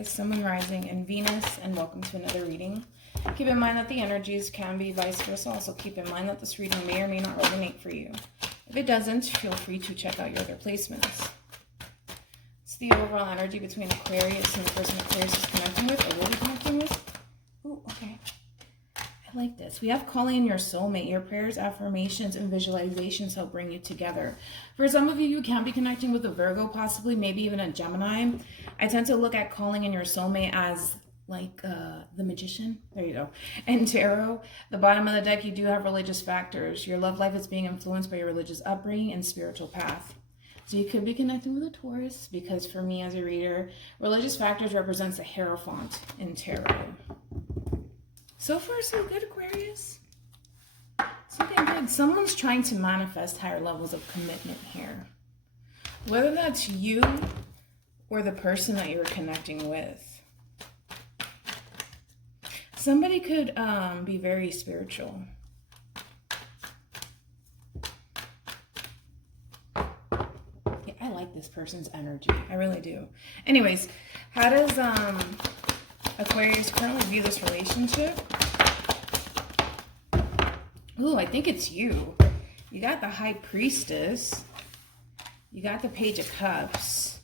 Aquarius, Sun, Moon, Rising, and Venus, and welcome to another reading. Keep in mind that the energies can be vice versa. Also keep in mind that this reading may or may not resonate for you. If it doesn't, feel free to check out your other placements. It's the overall energy between Aquarius and the person Aquarius is connecting with, or will be connecting with. Oh, okay. I like this. We have calling in your soulmate. Your prayers, affirmations, and visualizations help bring you together. For some of you, you can be connecting with a Virgo, possibly, maybe even a Gemini. I tend to look at calling in your soulmate as like the Magician. There you go. And Tarot. The bottom of the deck, you do have religious factors. Your love life is being influenced by your religious upbringing and spiritual path. So you could be connecting with a Taurus, because for me as a reader, religious factors represents the Hierophant in Tarot. So far, so good, Aquarius. Something good. Someone's trying to manifest higher levels of commitment here. Whether that's you or the person that you're connecting with. Somebody could be very spiritual. Yeah, I like this person's energy. I really do. Anyways, how does Aquarius currently view this relationship? Ooh, I think it's you. You got the High Priestess. You got the Page of Cups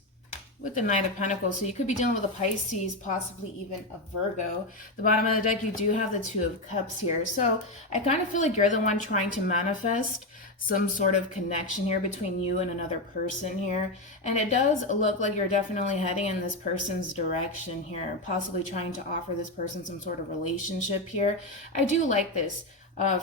with the Knight of Pentacles. So you could be dealing with a Pisces, possibly even a Virgo. The bottom of the deck, you do have the Two of Cups here. So I kind of feel like you're the one trying to manifest some sort of connection here between you and another person here. And it does look like you're definitely heading in this person's direction here, possibly trying to offer this person some sort of relationship here. I do like this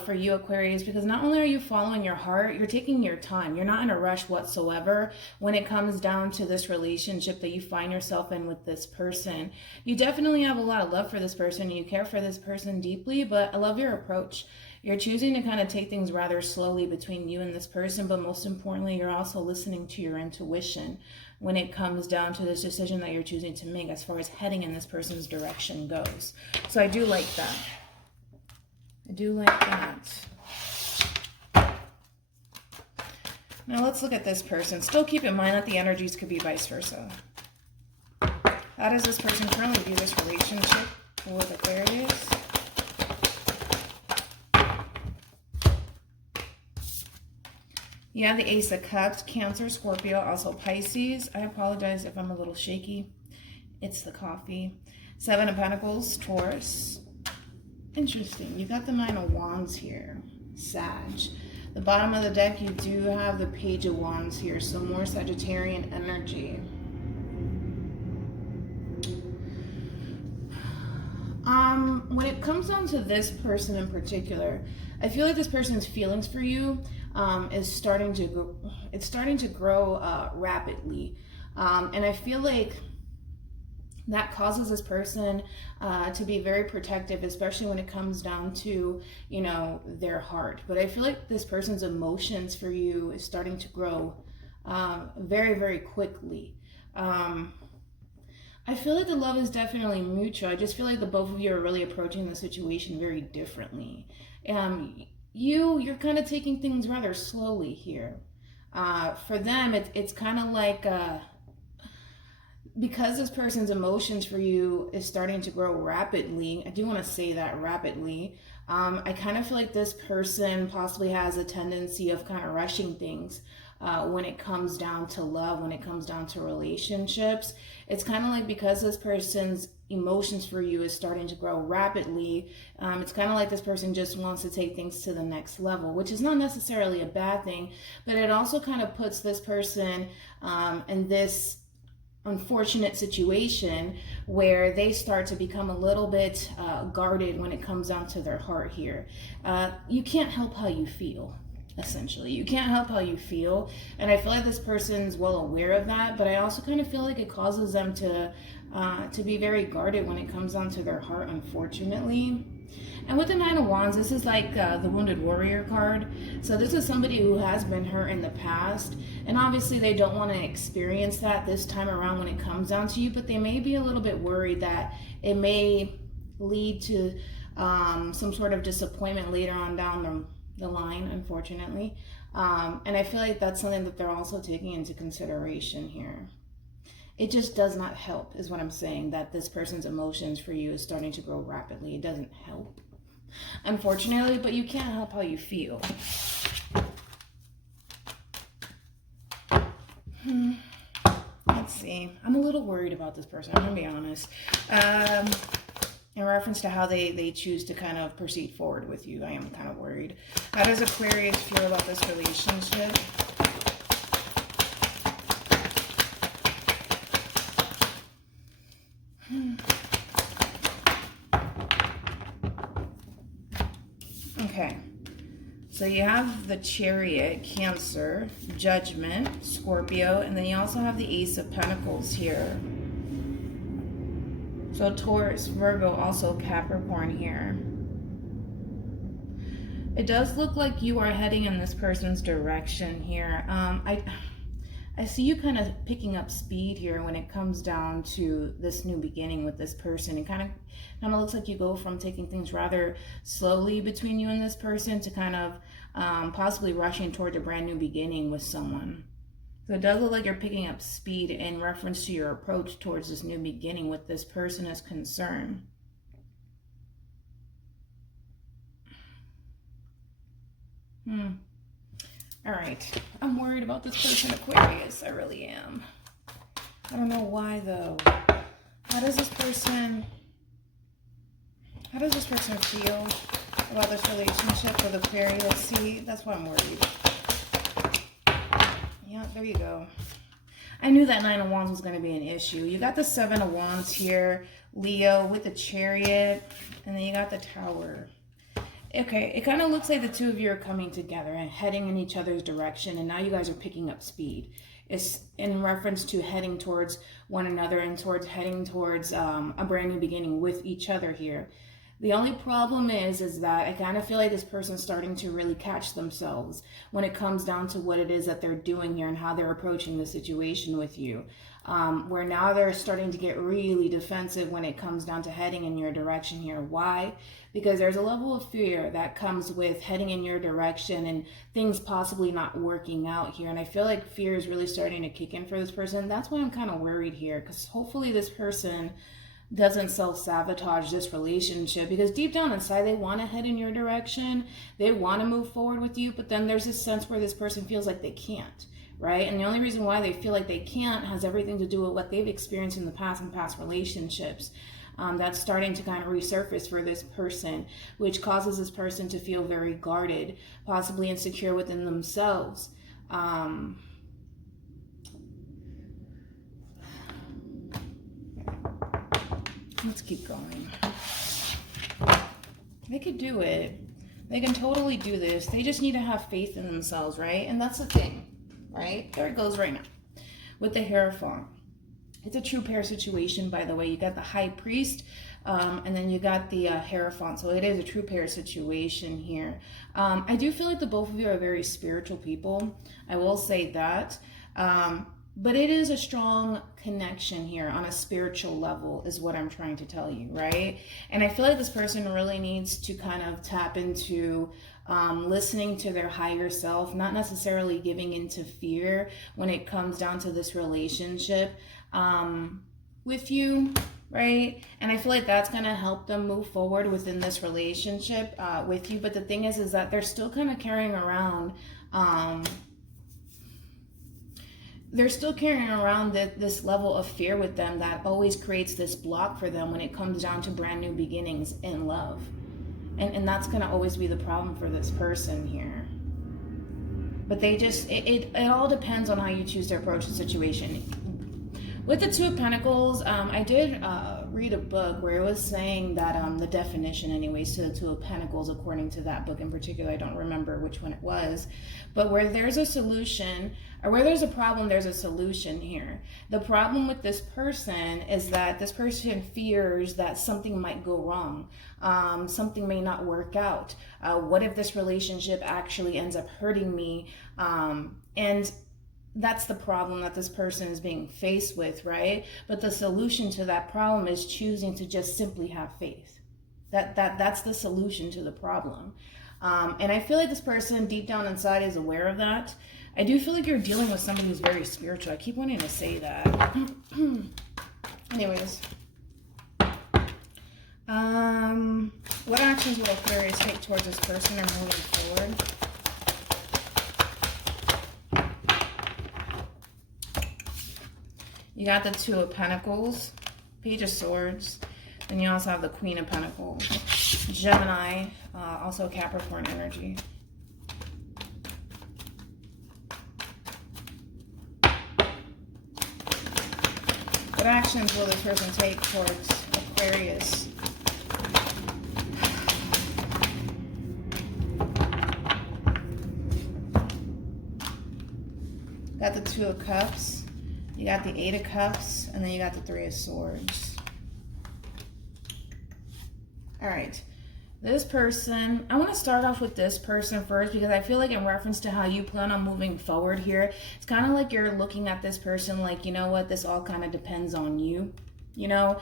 for you, Aquarius, because not only are you following your heart, you're taking your time. You're not in a rush whatsoever when it comes down to this relationship that you find yourself in with this person. You definitely have a lot of love for this person. You care for this person deeply, but I love your approach. You're choosing to kind of take things rather slowly between you and this person, but most importantly, you're also listening to your intuition when it comes down to this decision that you're choosing to make as far as heading in this person's direction goes. So I do like that. I do like that. Now let's look at this person. Still keep in mind that the energies could be vice versa. How does this person currently view this relationship with Aquarius? You have the Ace of Cups, Cancer, Scorpio, also Pisces. I apologize if I'm a little shaky. It's the coffee. Seven of Pentacles, Taurus. Interesting. You got the Nine of Wands here, Sag. The bottom of the deck, you do have the Page of Wands here, so more Sagittarian energy. When it comes down to this person in particular, I feel like this person's feelings for you is starting to grow rapidly, and I feel like that causes this person to be very protective, especially when it comes down to, you know, their heart. But I feel like this person's emotions for you is starting to grow very, very quickly. I feel like the love is definitely mutual. I just feel like the both of you are really approaching the situation very differently. You're kind of taking things rather slowly here. For them, it's kind of like because this person's emotions for you is starting to grow rapidly. I do want to say that, rapidly. I kind of feel like this person possibly has a tendency of kind of rushing things when it comes down to love, when it comes down to relationships. It's kind of like because this person's emotions for you is starting to grow rapidly, it's kind of like this person just wants to take things to the next level, which is not necessarily a bad thing, but it also kind of puts this person in this unfortunate situation where they start to become a little bit guarded when it comes down to their heart here. You can't help how you feel. Essentially, you can't help how you feel, and I feel like this person's well aware of that, but I also kind of feel like it causes them to be very guarded when it comes down to their heart, unfortunately. And with the Nine of Wands, this is like the Wounded Warrior card. So this is somebody who has been hurt in the past, and obviously they don't want to experience that this time around when it comes down to you, but they may be a little bit worried that it may lead to some sort of disappointment later on down the line, unfortunately. And I feel like that's something that they're also taking into consideration here. it just does not help, is what I'm saying, that this person's emotions for you is starting to grow rapidly. It doesn't help, unfortunately, but you can't help how you feel. Let's see. I'm a little worried about this person, I'm gonna be honest. In reference to how they choose to kind of proceed forward with you, I am kind of worried. How does Aquarius feel about this relationship? Okay, so you have the Chariot, Cancer, Judgment, Scorpio, and then you also have the Ace of Pentacles here. So Taurus, Virgo, also Capricorn here. It does look like you are heading in this person's direction here. I see you kind of picking up speed here when it comes down to this new beginning with this person. It kind of looks like you go from taking things rather slowly between you and this person to kind of possibly rushing toward a brand new beginning with someone. So it does look like you're picking up speed in reference to your approach towards this new beginning with this person is concerned. All right. I'm worried about this person, Aquarius. I really am. I don't know why, though. How does this person feel about this relationship with Aquarius? See, that's why I'm worried. Yeah, there you go. I knew that Nine of Wands was going to be an issue. You got the Seven of Wands here, Leo, with the Chariot, and then you got the Tower. Okay, it kind of looks like the two of you are coming together and heading in each other's direction, and now you guys are picking up speed. It's in reference to heading towards one another and heading towards a brand new beginning with each other here. The only problem is that I kind of feel like this person's starting to really catch themselves when it comes down to what it is that they're doing here and how they're approaching the situation with you. Where now they're starting to get really defensive when it comes down to heading in your direction here. Why? Because there's a level of fear that comes with heading in your direction and things possibly not working out here. And I feel like fear is really starting to kick in for this person. That's why I'm kind of worried here, because hopefully this person doesn't self-sabotage this relationship, because deep down inside they want to head in your direction, they want to move forward with you, but then there's this sense where this person feels like they can't, right? And the only reason why they feel like they can't has everything to do with what they've experienced in the past and past relationships. That's starting to kind of resurface for this person, which causes this person to feel very guarded, possibly insecure within themselves. Let's keep going. They could do it. They can totally do this. They just need to have faith in themselves, right? And that's the thing, right? There it goes right now with the Hierophant. It's a true pair situation, by the way. You got the High Priest, and then you got the Hierophant. So it is a true pair situation here. I do feel like the both of you are very spiritual people. I will say that. But it is a strong connection here on a spiritual level is what I'm trying to tell you, right? And I feel like this person really needs to kind of tap into listening to their higher self, not necessarily giving into fear when it comes down to this relationship with you, right? And I feel like that's going to help them move forward within this relationship with you. But the thing is that they're still kind of carrying around this level of fear with them that always creates this block for them when it comes down to brand new beginnings in love. And that's going to always be the problem for this person here. But they just, it all depends on how you choose to approach the situation. With the Two of Pentacles, I did read a book where it was saying that the definition anyways to the Two of Pentacles, according to that book in particular, I don't remember which one it was, but where there's a solution, or where there's a problem, there's a solution here. The problem with this person is that this person fears that something might go wrong. Something may not work out. What if this relationship actually ends up hurting me? And that's the problem that this person is being faced with, right? But the solution to that problem is choosing to just simply have faith. That's the solution to the problem. And I feel like this person deep down inside is aware of that. I do feel like you're dealing with somebody who's very spiritual. I keep wanting to say that. Anyways. What actions will Aquarius take towards this person or moving forward? You got the Two of Pentacles, Page of Swords, and you also have the Queen of Pentacles. Gemini, also Capricorn energy. What actions will this person take towards Aquarius? Got the Two of Cups, you got the Eight of Cups, and then you got the Three of Swords. All right, this person, I want to start off with this person first because I feel like in reference to how you plan on moving forward here, it's kind of like you're looking at this person like, you know what, this all kind of depends on you. You know,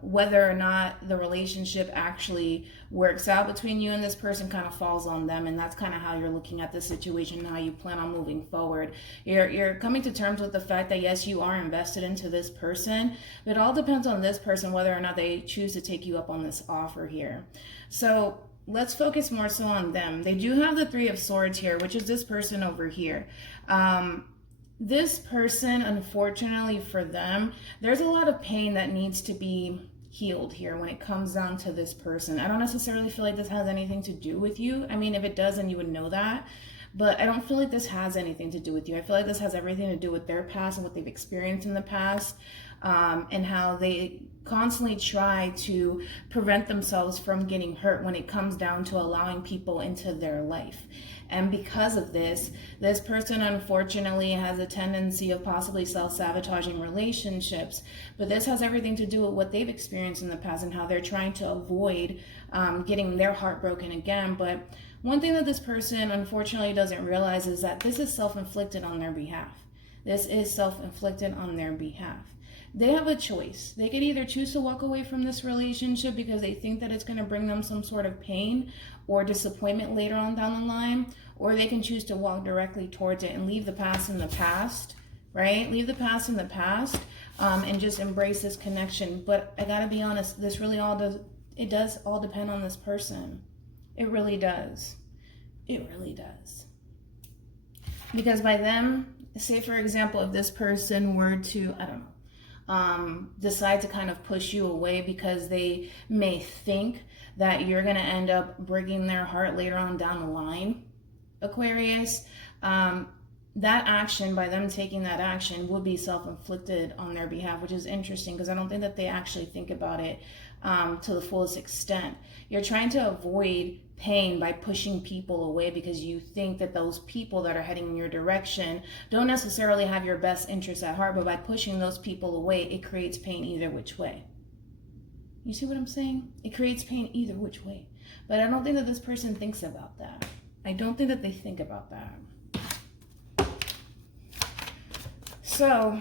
whether or not the relationship actually works out between you and this person kind of falls on them, and that's kind of how you're looking at the situation and how you plan on moving forward. You're coming to terms with the fact that yes, you are invested into this person, but it all depends on this person whether or not they choose to take you up on this offer here. So let's focus more so on them. They do have the Three of Swords here, which is this person over here. This person, unfortunately for them, there's a lot of pain that needs to be healed here when it comes down to this person. I don't necessarily feel like this has anything to do with you. I mean, if it does, then you would know that. But I don't feel like this has anything to do with you. I feel like this has everything to do with their past and what they've experienced in the past, and how they constantly try to prevent themselves from getting hurt when it comes down to allowing people into their life. And because of this person unfortunately has a tendency of possibly self-sabotaging relationships. But this has everything to do with what they've experienced in the past and how they're trying to avoid getting their heart broken again. But one thing that this person unfortunately doesn't realize is that this is self-inflicted on their behalf. This is self-inflicted on their behalf. They have a choice. They could either choose to walk away from this relationship because they think that it's going to bring them some sort of pain or disappointment later on down the line, or they can choose to walk directly towards it and leave the past in the past, right? Leave the past in the past, and just embrace this connection. But I gotta be honest, this really does all depend on this person. It really does. It really does. Because by them, say for example, if this person were to, I don't know, decide to kind of push you away because they may think that you're going to end up breaking their heart later on down the line, Aquarius, that action, by them taking that action, would be self-inflicted on their behalf, which is interesting because I don't think that they actually think about it to the fullest extent. You're trying to avoid pain by pushing people away because you think that those people that are heading in your direction don't necessarily have your best interests at heart, but by pushing those people away, it creates pain either which way. You see what I'm saying? It creates pain either which way. But I don't think that this person thinks about that. I don't think that they think about that. So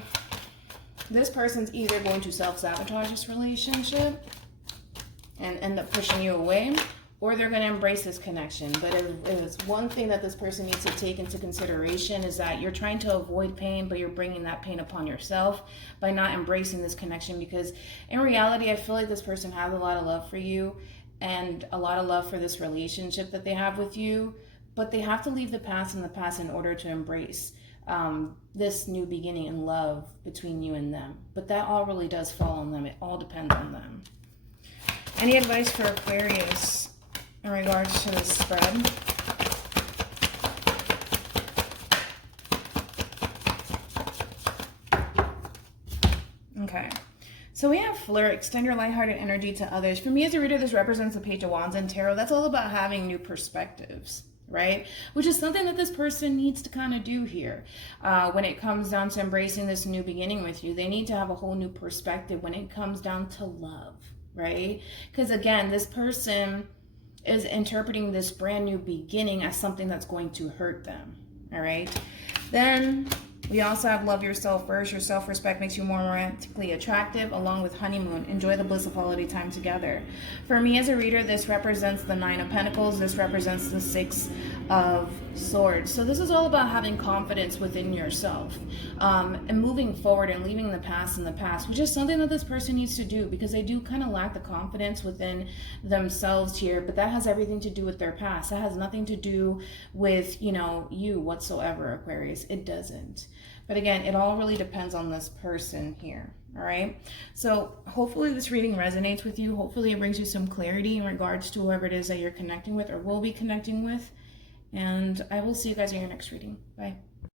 this person's either going to self-sabotage this relationship and end up pushing you away, or they're going to embrace this connection. But if it's one thing that this person needs to take into consideration is that you're trying to avoid pain, but you're bringing that pain upon yourself by not embracing this connection. Because in reality, I feel like this person has a lot of love for you and a lot of love for this relationship that they have with you, but they have to leave the past in the past in order to embrace this new beginning in love between you and them. But that all really does fall on them. It all depends on them. Any advice for Aquarius in regards to the spread? Okay. So we have flirt, extend your lighthearted energy to others. For me as a reader, this represents the Page of Wands in Tarot. That's all about having new perspectives, right? Which is something that this person needs to kind of do here. When it comes down to embracing this new beginning with you, they need to have a whole new perspective when it comes down to love, right? Because again, this person is interpreting this brand new beginning as something that's going to hurt them, all right? Then We also have love yourself first. Your self-respect makes you more romantically attractive, along with honeymoon. Enjoy the bliss of holiday time together. For me as a reader, this represents the Nine of Pentacles. This represents the Six of Swords. So this is all about having confidence within yourself, and moving forward and leaving the past in the past, which is something that this person needs to do, because they do kind of lack the confidence within themselves here. But that has everything to do with their past. That has nothing to do with, you whatsoever, Aquarius. It doesn't. But again, it all really depends on this person here. All right. So hopefully this reading resonates with you. Hopefully it brings you some clarity in regards to whoever it is that you're connecting with or will be connecting with. And I will see you guys in your next reading. Bye.